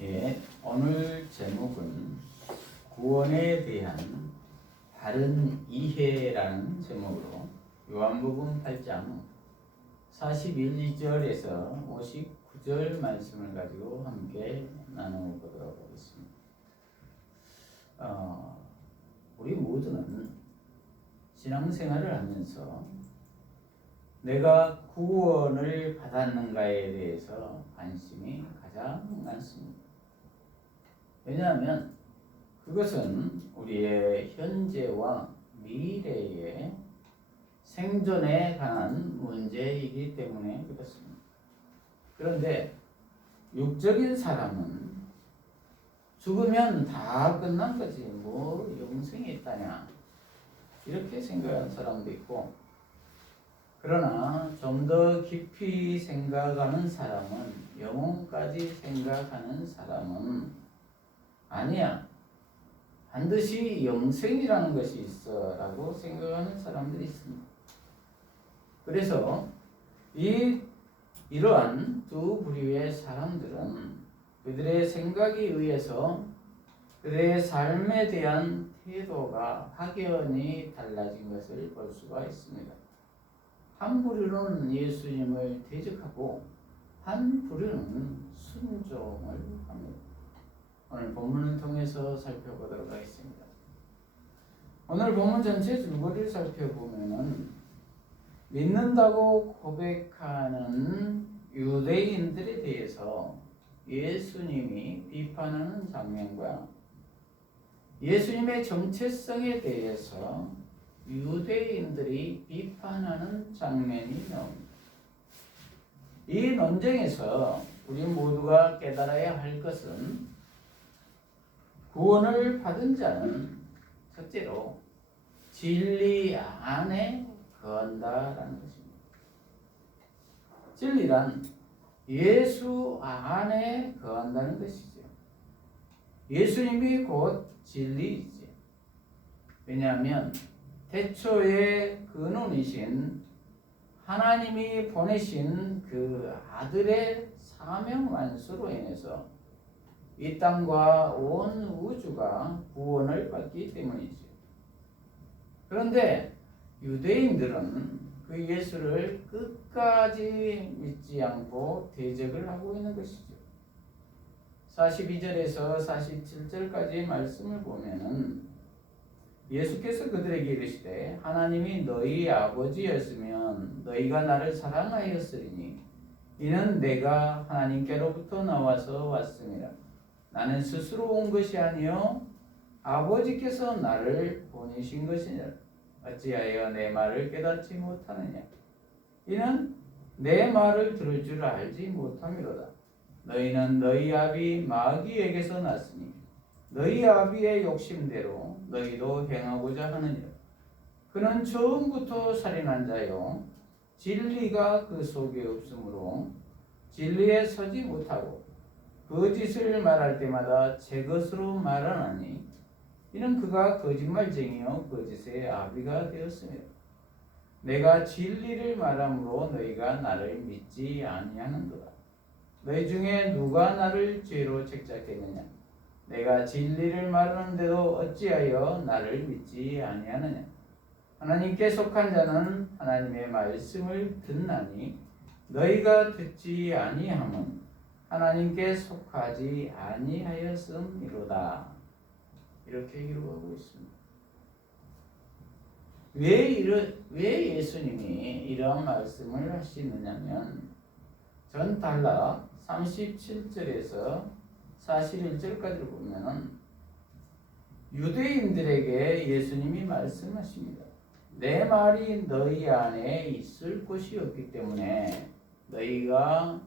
예, 오늘 제목은 구원에 대한 바른 이해라는 제목으로 요한복음 8장 41절에서 59절 말씀을 가지고 함께 나눠보도록 하겠습니다. 우리 모두는 신앙생활을 하면서 내가 구원을 받았는가에 대해서 관심이 가장 많습니다. 왜냐하면 그것은 우리의 현재와 미래의 생존에 관한 문제이기 때문에 그렇습니다. 그런데 육적인 사람은 죽으면 다 끝난 거지 뭐 영생이 있다냐 이렇게 생각하는 사람도 있고, 그러나 좀 더 깊이 생각하는 사람은, 영혼까지 생각하는 사람은 아니야, 반드시 영생이라는 것이 있어 라고 생각하는 사람들이 있습니다. 그래서 이러한 두 부류의 사람들은 그들의 생각에 의해서 그들의 삶에 대한 태도가 확연히 달라진 것을 볼 수가 있습니다. 한 부류는 예수님을 대적하고 한 부류는 순종을 합니다. 오늘 본문을 통해서 살펴보도록 하겠습니다. 오늘 본문 전체 줄거리를 살펴보면은 믿는다고 고백하는 유대인들에 대해서 예수님이 비판하는 장면과 예수님의 정체성에 대해서 유대인들이 비판하는 장면이 나옵니다. 이 논쟁에서 우리 모두가 깨달아야 할 것은 구원을 받은 자는 첫째로 진리 안에 거한다라는 것입니다. 진리란 예수 안에 거한다는 것이죠. 예수님이 곧 진리이지. 왜냐하면 태초의 근원이신 하나님이 보내신 그 아들의 사명 완수로 인해서 이 땅과 온 우주가 구원을 받기 때문이죠. 그런데 유대인들은 그 예수를 끝까지 믿지 않고 대적을 하고 있는 것이죠. 42절에서 47절까지 말씀을 보면은 예수께서 그들에게 이르시되 하나님이 너희 아버지였으면 너희가 나를 사랑하였으리니 이는 내가 하나님께로부터 나와서 왔습니다. 나는 스스로 온 것이 아니요 아버지께서 나를 보내신 것이니라. 어찌하여 내 말을 깨닫지 못하느냐. 이는 내 말을 들을 줄 알지 못함이로다. 너희는 너희 아비 마귀에게서 났으니 너희 아비의 욕심대로 너희도 행하고자 하느니라. 그는 처음부터 살인한 자요 진리가 그 속에 없으므로 진리에 서지 못하고 거짓을 말할 때마다 제 것으로 말하나니 이는 그가 거짓말쟁이요 거짓의 아비가 되었으며 내가 진리를 말함으로 너희가 나를 믿지 아니하는도다. 너희 중에 누가 나를 죄로 책잡겠느냐. 내가 진리를 말하는데도 어찌하여 나를 믿지 아니하느냐. 하나님께 속한 자는 하나님의 말씀을 듣나니 너희가 듣지 아니함은 하나님께 속하지 아니하였음이로다. 이렇게 기록하고 있습니다. 왜 예수님이 이러한 말씀을 하시느냐면 전 달락 37절에서 41절까지를 보면은 유대인들에게 예수님이 말씀하십니다. 내 말이 너희 안에 있을 곳이 없기 때문에 너희가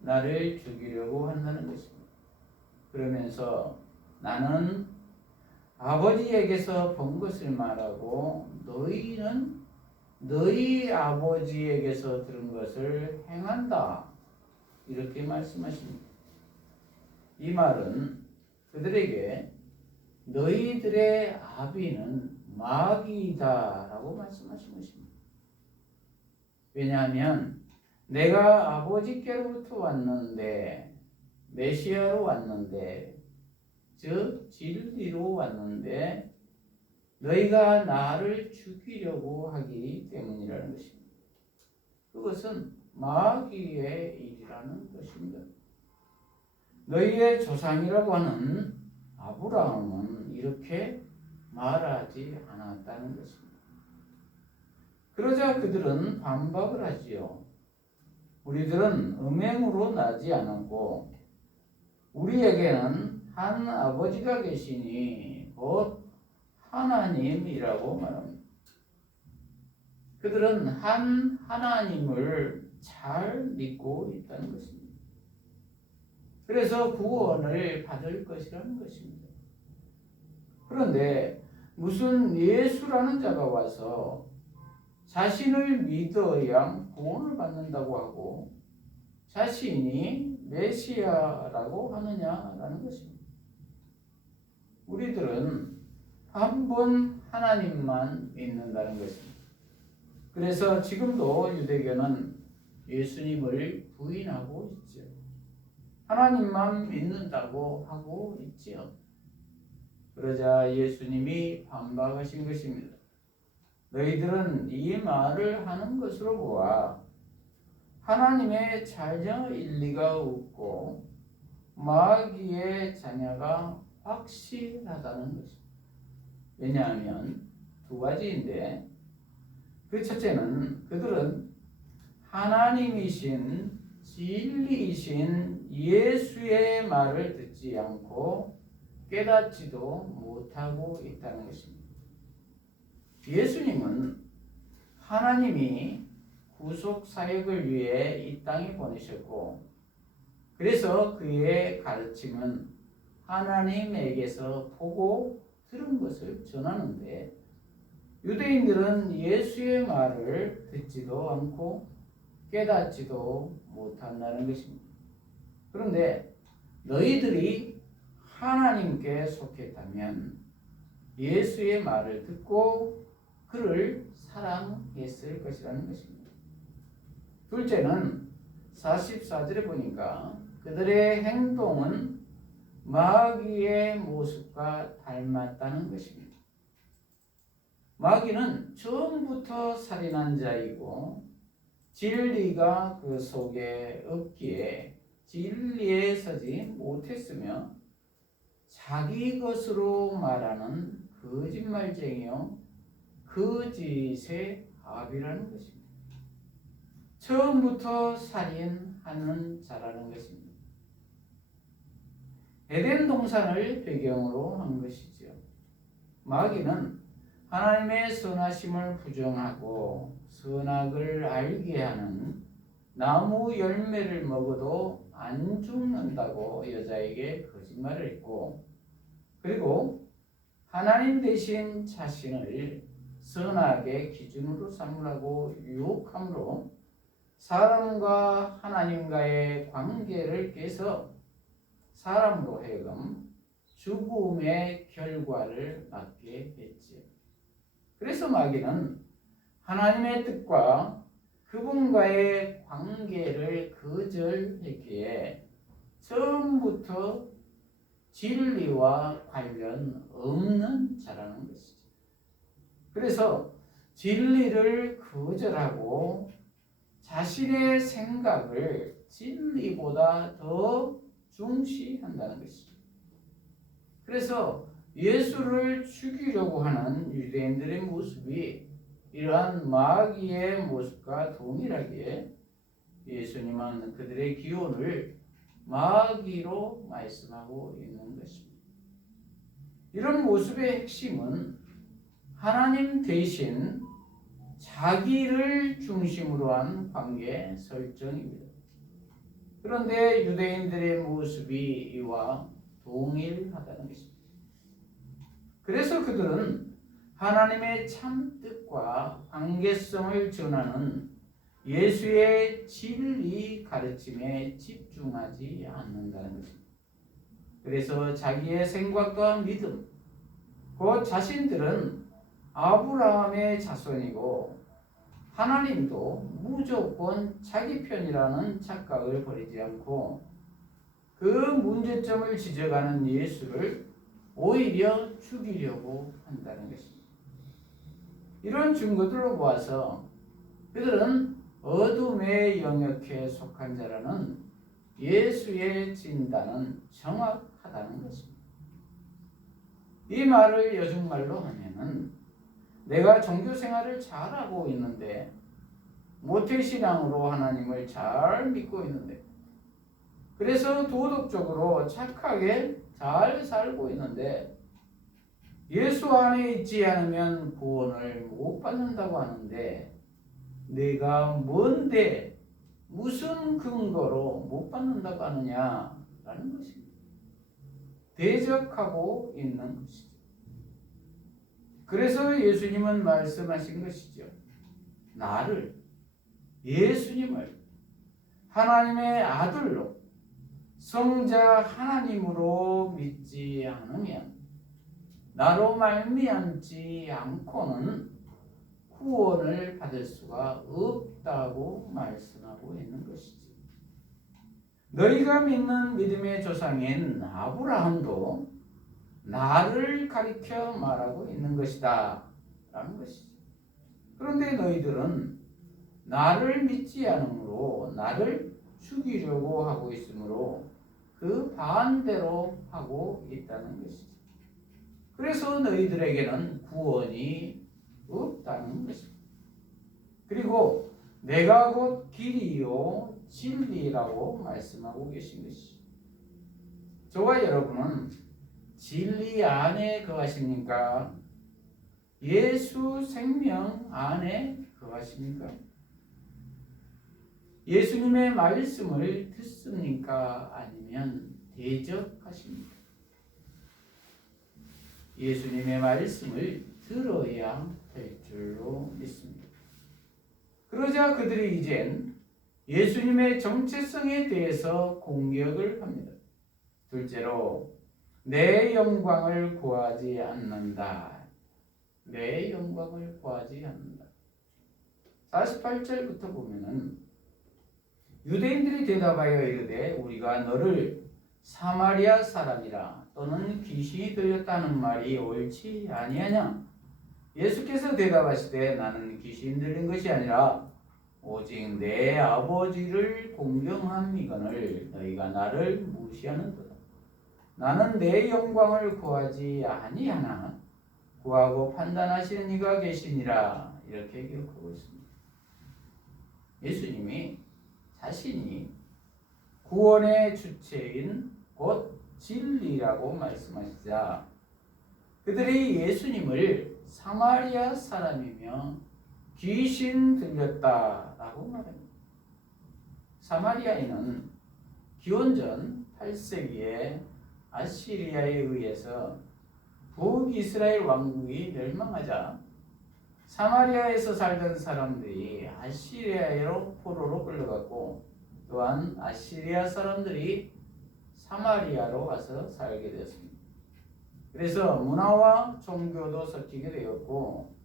나를 죽이려고 한다는 것입니다. 그러면서 나는 아버지에게서 본 것을 말하고 너희는 너희 아버지에게서 들은 것을 행한다. 이렇게 말씀하십니다. 이 말은 그들에게 너희들의 아비는 마귀이다 라고 말씀하신 것입니다. 왜냐하면 내가 아버지께로부터 왔는데 메시아로 왔는데, 즉 진리로 왔는데 너희가 나를 죽이려고 하기 때문이라는 것입니다. 그것은 마귀의 일이라는 것입니다. 너희의 조상이라고 하는 아브라함은 이렇게 말하지 않았다는 것입니다. 그러자 그들은 반박을 하지요. 우리들은 음행으로 나지 않았고 우리에게는 한 아버지가 계시니 곧 하나님이라고 말합니다. 그들은 한 하나님을 잘 믿고 있다는 것입니다. 그래서 구원을 받을 것이라는 것입니다. 그런데 무슨 예수라는 자가 와서 자신을 믿어야 구원을 받는다고 하고 자신이 메시아라고 하느냐라는 것입니다. 우리들은 한 분 하나님만 믿는다는 것입니다. 그래서 지금도 유대교는 예수님을 부인하고 있죠. 하나님만 믿는다고 하고 있지요. 그러자 예수님이 반박하신 것입니다. 너희들은 이 말을 하는 것으로 보아 하나님의 자녀일 리가 없고 마귀의 자녀가 확실하다는 것입니다. 왜냐하면 두 가지인데, 그 첫째는 그들은 하나님이신 진리이신 예수의 말을 듣지 않고 깨닫지도 못하고 있다는 것입니다. 예수님은 하나님이 구속 사역을 위해 이 땅에 보내셨고, 그래서 그의 가르침은 하나님에게서 보고 들은 것을 전하는데, 유대인들은 예수의 말을 듣지도 않고 깨닫지도 못한다는 것입니다. 그런데 너희들이 하나님께 속했다면 예수의 말을 듣고 그를 사랑했을 것이라는 것입니다. 둘째는 44절에 보니까 그들의 행동은 마귀의 모습과 닮았다는 것입니다. 마귀는 처음부터 살인한 자이고 진리가 그 속에 없기에 진리에 서지 못했으며 자기 것으로 말하는 거짓말쟁이요 거짓의 합이라는 것입니다. 처음부터 살인하는 자라는 것입니다. 에덴 동산을 배경으로 한 것이죠. 마귀는 하나님의 선하심을 부정하고 선악을 알게 하는 나무 열매를 먹어도 안 죽는다고 여자에게 거짓말을 했고, 그리고 하나님 대신 자신을 선악의 기준으로 삼으라고 유혹함으로 사람과 하나님과의 관계를 깨서 사람으로 하여금 죽음의 결과를 맞게 했지요. 그래서 마귀는 하나님의 뜻과 그분과의 관계를 거절했기에 처음부터 진리와 관련 없는 자라는 것이죠. 그래서 진리를 거절하고 자신의 생각을 진리보다 더 중시한다는 것입니다. 그래서 예수를 죽이려고 하는 유대인들의 모습이 이러한 마귀의 모습과 동일하기에 예수님은 그들의 기원을 마귀로 말씀하고 있는 것입니다. 이런 모습의 핵심은 하나님 대신 자기를 중심으로 한 관계 설정입니다. 그런데 유대인들의 모습이 이와 동일하다는 것입니다. 그래서 그들은 하나님의 참 뜻과 관계성을 전하는 예수의 진리 가르침에 집중하지 않는다는 것입니다. 그래서 자기의 생각과 믿음, 곧 자신들은 아브라함의 자손이고 하나님도 무조건 자기 편이라는 착각을 버리지 않고 그 문제점을 지적하는 예수를 오히려 죽이려고 한다는 것입니다. 이런 증거들로 보아서 그들은 어둠의 영역에 속한 자라는 예수의 진단은 정확하다는 것입니다. 이 말을 요즘말로 하면은 내가 종교 생활을 잘하고 있는데 모태신앙으로 하나님을 잘 믿고 있는데 그래서 도덕적으로 착하게 잘 살고 있는데 예수 안에 있지 않으면 구원을 못 받는다고 하는데 내가 뭔데 무슨 근거로 못 받는다고 하느냐라는 것입니다. 대적하고 있는 것이죠. 그래서 예수님은 말씀하신 것이죠. 나를, 예수님을 하나님의 아들로 성자 하나님으로 믿지 않으면 나로 말미암지 않고는 구원을 받을 수가 없다고 말씀하고 있는 것이지. 너희가 믿는 믿음의 조상인 아브라함도 나를 가리켜 말하고 있는 것이다 라는 것이지. 그런데 너희들은 나를 믿지 않으므로 나를 죽이려고 하고 있으므로 그 반대로 하고 있다는 것이지. 그래서 너희들에게는 구원이 없다는 것입니다. 그리고 내가 곧 길이요 진리라고 말씀하고 계신 것이죠. 저와 여러분은 진리 안에 거하십니까? 예수 생명 안에 거하십니까? 예수님의 말씀을 듣습니까? 아니면 대적하십니까? 예수님의 말씀을 들어야 될 줄로 믿습니다. 그러자 그들이 이젠 예수님의 정체성에 대해서 공격을 합니다. 둘째로 내 영광을 구하지 않는다. 내 영광을 구하지 않는다. 48절부터 보면은 유대인들이 대답하여 이르되 우리가 너를 사마리아 사람이라 또는 귀신이 들렸다는 말이 옳지 아니하냐? 예수께서 대답하시되 나는 귀신 들린 것이 아니라 오직 내 아버지를 공경함이거늘 너희가 나를 무시하는도다. 나는 내 영광을 구하지 아니하나 구하고 판단하시는 이가 계시니라. 이렇게 기록하고 있습니다. 예수님이 자신이 구원의 주체인 곧 진리라고 말씀하시자 그들이 예수님을 사마리아 사람이며 귀신 들렸다라고 말합니다. 사마리아인은 기원전 8세기에 아시리아에 의해서 북이스라엘 왕국이 멸망하자 사마리아에서 살던 사람들이 아시리아로 포로로 끌려갔고 또한 아시리아 사람들이 사마리아로 와서 살게 되었습니다. 그래서 문화와 종교도 섞이게 되었고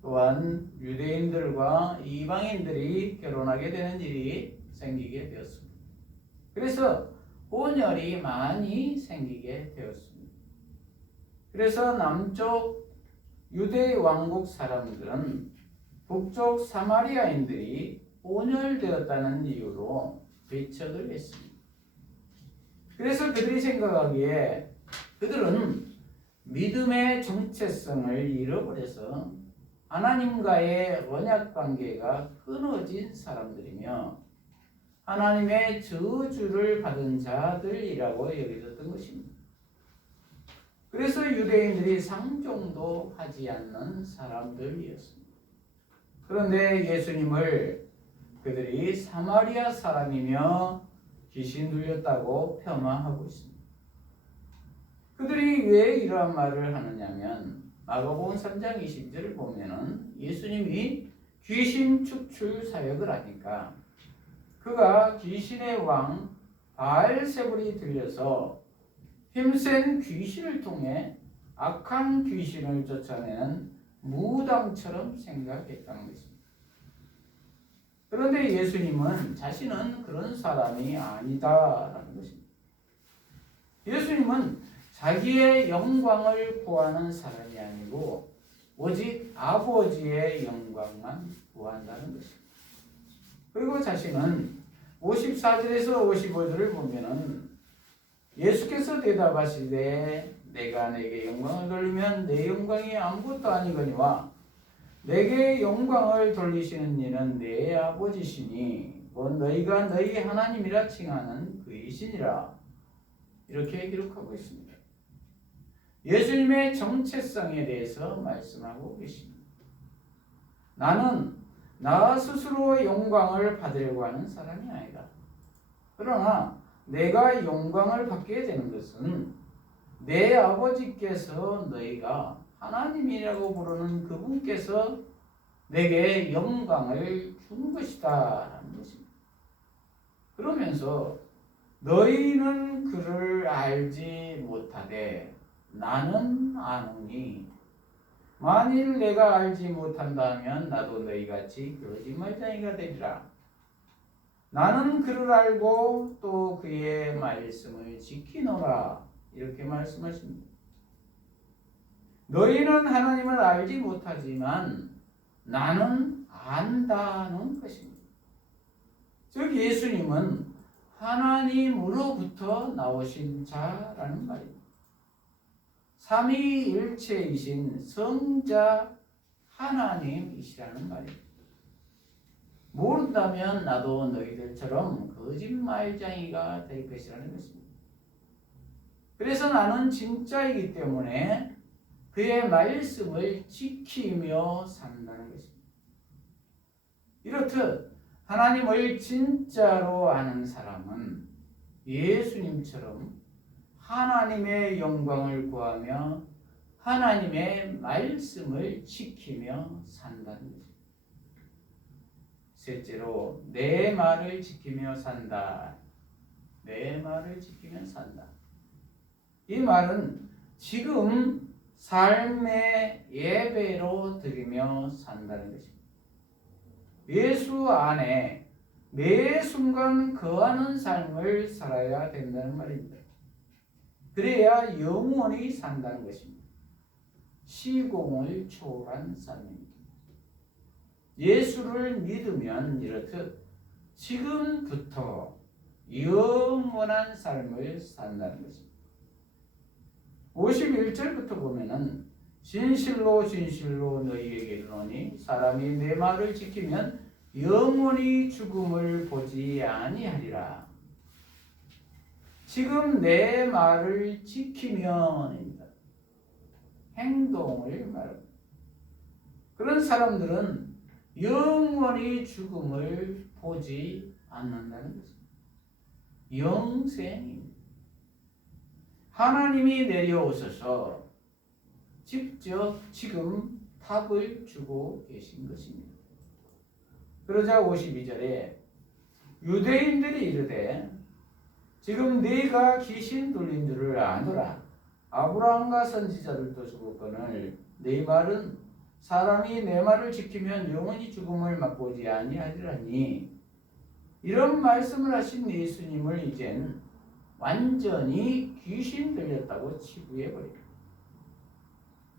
또한 유대인들과 이방인들이 결혼하게 되는 일이 생기게 되었습니다. 그래서 혼혈이 많이 생기게 되었습니다. 그래서 남쪽 유대 왕국 사람들은 북쪽 사마리아인들이 혼혈되었다는 이유로 배척을 했습니다. 그래서 그들이 생각하기에 그들은 믿음의 정체성을 잃어버려서 하나님과의 언약 관계가 끊어진 사람들이며 하나님의 저주를 받은 자들이라고 여겨졌던 것입니다. 그래서 유대인들이 상종도 하지 않는 사람들이었습니다. 그런데 예수님을 그들이 사마리아 사람이며 귀신 들렸다고 폄하하고 있습니다. 그들이 왜 이러한 말을 하느냐면 마가복음 3장 20절을 보면은 예수님이 귀신 축출 사역을 하니까 그가 귀신의 왕 바알세불이 들려서 힘센 귀신을 통해 악한 귀신을 쫓아내는 무당처럼 생각했다는 것입니다. 그런데 예수님은 자신은 그런 사람이 아니다라는 것입니다. 예수님은 자기의 영광을 구하는 사람이 아니고 오직 아버지의 영광만 구한다는 것입니다. 그리고 자신은 54절에서 55절을 보면은 예수께서 대답하시되 내가 내게 영광을 돌리면 내 영광이 아무것도 아니거니와 내게 영광을 돌리시는 이는 내 아버지시니 곧 너희가 너희 하나님이라 칭하는 그이시니라. 이렇게 기록하고 있습니다. 예수님의 정체성에 대해서 말씀하고 계십니다. 나는 나 스스로 영광을 받으려고 하는 사람이 아니다. 그러나 내가 영광을 받게 되는 것은 내 아버지께서 너희가 하나님이라고 부르는 그분께서 내게 영광을 준 것이다 라는 것입니다. 그러면서 너희는 그를 알지 못하되 나는 아노니 만일 내가 알지 못한다면 나도 너희같이 거짓말쟁이가 되리라. 나는 그를 알고 또 그의 말씀을 지키노라. 이렇게 말씀하십니다. 너희는 하나님을 알지 못하지만 나는 안다는 것입니다. 즉 예수님은 하나님으로부터 나오신 자라는 말입니다. 삼위일체이신 성자 하나님이시라는 말입니다. 모른다면 나도 너희들처럼 거짓말쟁이가 될 것이라는 것입니다. 그래서 나는 진짜이기 때문에 그의 말씀을 지키며 산다는 것입니다. 이렇듯 하나님을 진짜로 아는 사람은 예수님처럼 하나님의 영광을 구하며 하나님의 말씀을 지키며 산다는 것입니다. 셋째로 내 말을 지키며 산다. 내 말을 지키며 산다. 이 말은 지금 삶의 예배로 드리며 산다는 것입니다. 예수 안에 매 순간 거하는 삶을 살아야 된다는 말입니다. 그래야 영원히 산다는 것입니다. 시공을 초월한 삶입니다. 예수를 믿으면 이렇듯 지금부터 영원한 삶을 산다는 것입니다. 51절부터 보면은 진실로 진실로 너희에게 이르노니 사람이 내 말을 지키면 영원히 죽음을 보지 아니하리라. 지금 내 말을 지키면입니다. 행동을 말합니다. 그런 사람들은 영원히 죽음을 보지 않는다는 것입니다. 영생입니다. 하나님이 내려오셔서 직접 지금 답을 주고 계신 것입니다. 그러자 52절에 유대인들이 이르되 지금 네가 귀신 들린 줄을 아노라. 아브라함과 선지자들도 죽었거늘 네 말은 사람이 내 말을 지키면 영원히 죽음을 맛보지 아니하리라니. 이런 말씀을 하신 예수님을 이젠 완전히 귀신 들렸다고 치부해버립니다.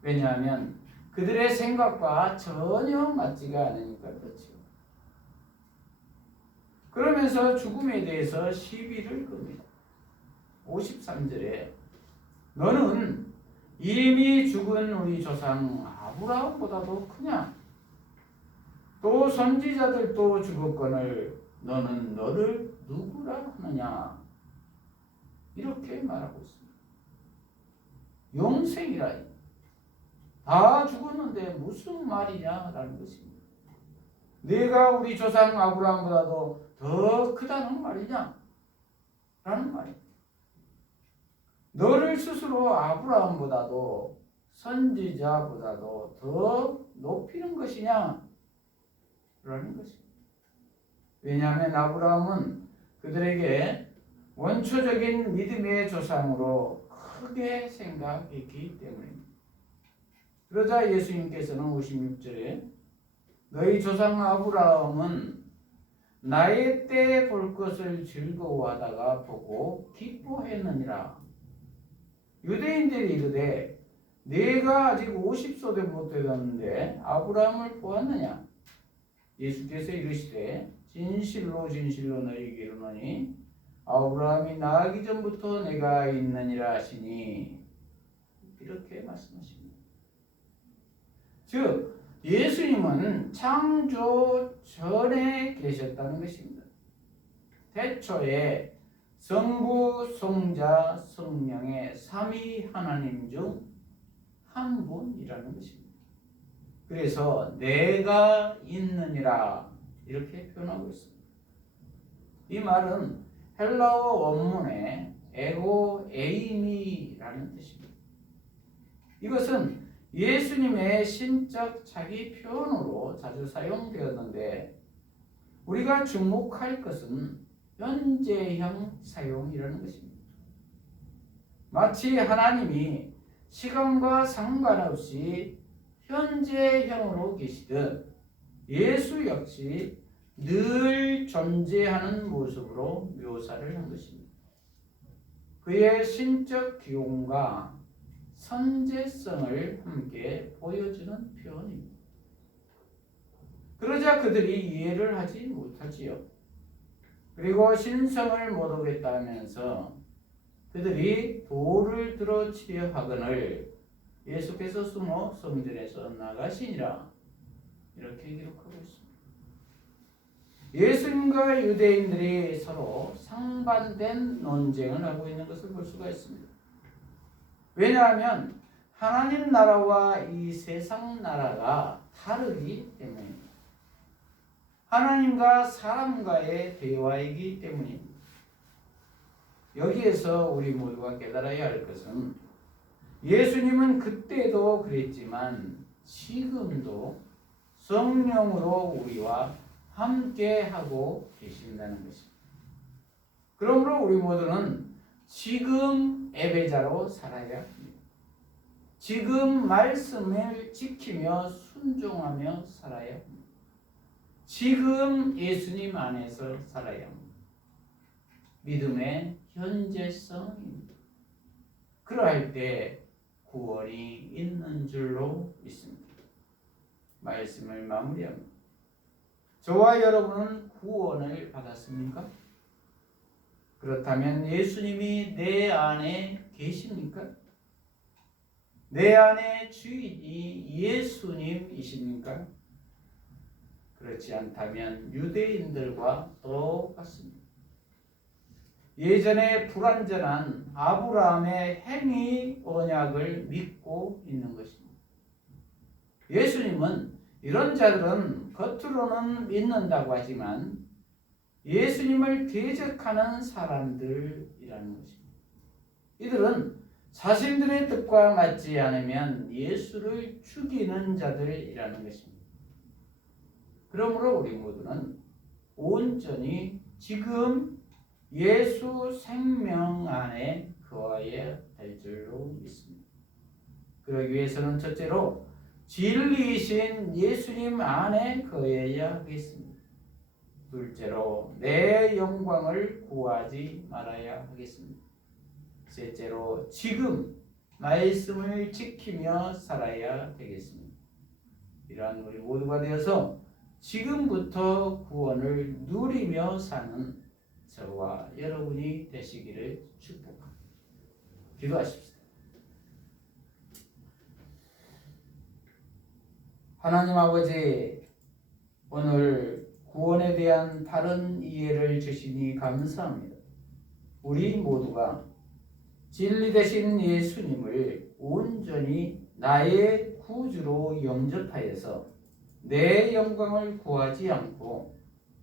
왜냐하면 그들의 생각과 전혀 맞지가 않으니까 그렇죠. 그러면서 죽음에 대해서 시비를 겁니다. 53절에 너는 이미 죽은 우리 조상 아브라함보다도 크냐? 또 선지자들도 죽었거늘 너는 너를 누구라 하느냐? 이렇게 말하고 있습니다. 영생이라. 다 죽었는데 무슨 말이냐라는 것입니다. 네가 우리 조상 아브라함보다도 더 크다는 말이냐? 라는 말입니다. 너를 스스로 아브라함보다도 선지자보다도 더 높이는 것이냐? 라는 것입니다. 왜냐하면 아브라함은 그들에게 원초적인 믿음의 조상으로 크게 생각했기 때문입니다. 그러자 예수님께서는 56절에 너희 조상 아브라함은 나의 때 볼 것을 즐거워하다가 보고 기뻐했느니라. 유대인들이 이르되 내가 아직 50세도 못 되었는데 아브라함을 보았느냐? 예수께서 이르시되 진실로 진실로 너희에게 이르노니 아브라함이 나기 전부터 내가 있느니라 하시니, 이렇게 말씀하십니다. 즉 예수님은 창조 전에 계셨다는 것입니다. 태초에 성부, 성자, 성령의 삼위 하나님 중 한 분이라는 것입니다. 그래서 내가 있느니라 이렇게 표현하고 있습니다. 이 말은 헬라어 원문의 에고 에이미라는 뜻입니다. 이것은 예수님의 신적 자기 표현으로 자주 사용되었는데, 우리가 주목할 것은 현재형 사용이라는 것입니다. 마치 하나님이 시간과 상관없이 현재형으로 계시듯 예수 역시 늘 존재하는 모습으로 묘사를 한 것입니다. 그의 신적 기용과 선제성을 함께 보여주는 표현입니다. 그러자 그들이 이해를 하지 못하지요. 그리고 신성을 못 오겠다면서 그들이 돌을 들어 치려 하거늘 예수께서 숨어 성전에서 나가시니라, 이렇게 기록하고 있습니다. 예수님과 유대인들이 서로 상반된 논쟁을 하고 있는 것을 볼 수가 있습니다. 왜냐하면 하나님 나라와 이 세상 나라가 다르기 때문입니다. 하나님과 사람과의 대화이기 때문입니다. 여기에서 우리 모두가 깨달아야 할 것은 예수님은 그때도 그랬지만 지금도 성령으로 우리와 함께하고 계신다는 것입니다. 그러므로 우리 모두는 지금 예배자로 살아야 합니다. 지금 말씀을 지키며 순종하며 살아야 합니다. 지금 예수님 안에서 살아야 합니다. 믿음의 현재성입니다. 그러할 때 구원이 있는 줄로 믿습니다. 말씀을 마무리합니다. 저와 여러분은 구원을 받았습니까? 그렇다면 예수님이 내 안에 계십니까? 내 안에 주인이 예수님이십니까? 그렇지 않다면 유대인들과 똑같습니다. 예전에 불완전한 아브라함의 행위 언약을 믿고 있는 것입니다. 예수님은 이런 자들은 겉으로는 믿는다고 하지만 예수님을 대적하는 사람들이라는 것입니다. 이들은 자신들의 뜻과 맞지 않으면 예수를 죽이는 자들이라는 것입니다. 그러므로 우리 모두는 온전히 지금 예수 생명 안에 거해야 될 줄로 믿습니다. 그러기 위해서는 첫째로 진리이신 예수님 안에 거해야 하겠습니다. 둘째로 내 영광을 구하지 말아야 하겠습니다. 셋째로 지금 말씀을 지키며 살아야 되겠습니다. 이러한 우리 모두가 되어서 지금부터 구원을 누리며 사는 저와 여러분이 되시기를 축복합니다. 기도하십시다. 하나님 아버지, 오늘 구원에 대한 바른 이해를 주시니 감사합니다. 우리 모두가 진리 되신 예수님을 온전히 나의 구주로 영접하여서 내 영광을 구하지 않고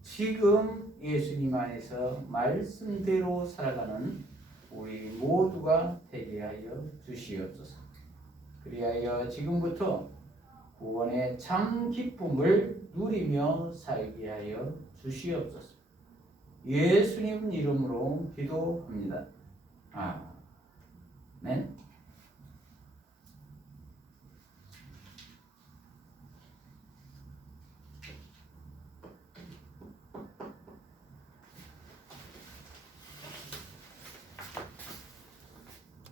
지금 예수님 안에서 말씀대로 살아가는 우리 모두가 되게 하여 주시옵소서. 그리하여 지금부터 구원의 참 기쁨을 누리며 살게 하여 주시옵소서. 예수님 이름으로 기도합니다. 아멘.